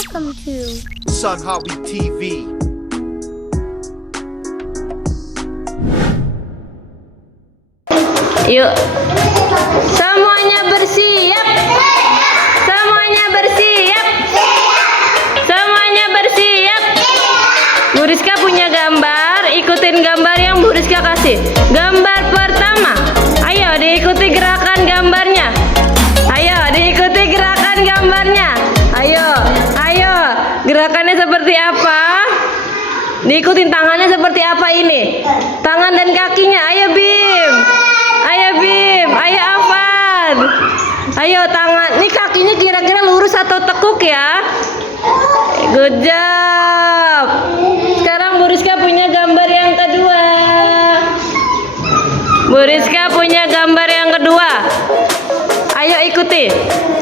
Welcome to Sun Hobby TV. Yuk, semuanya bersiap. Semuanya bersiap. Semuanya bersiap. Bu Rizka punya gambar, ikutin gambar yang Bu Rizka kasih. Gambar pertama, ayo diikuti gerakan gambarnya. Ayo diikuti gerakan gambarnya. Ayo, ayo, gerakannya seperti apa? Diikutin tangannya seperti apa ini? Tangan dan kakinya, ayo Bim. Ayo Bim, ayo Afan. Ayo tangan, ini kakinya kira-kira lurus atau tekuk ya? Good job. Sekarang Bu Rizka punya gambar yang kedua. Bu Rizka punya gambar yang kedua. Ayo ikuti.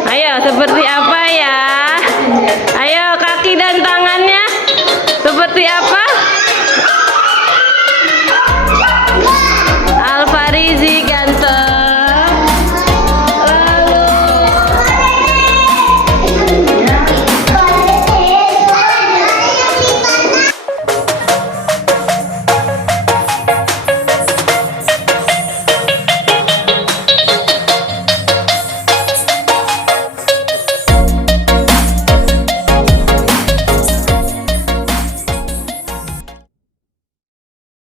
Ayo seperti apa ya? Ayo kaki dan tangannya seperti apa?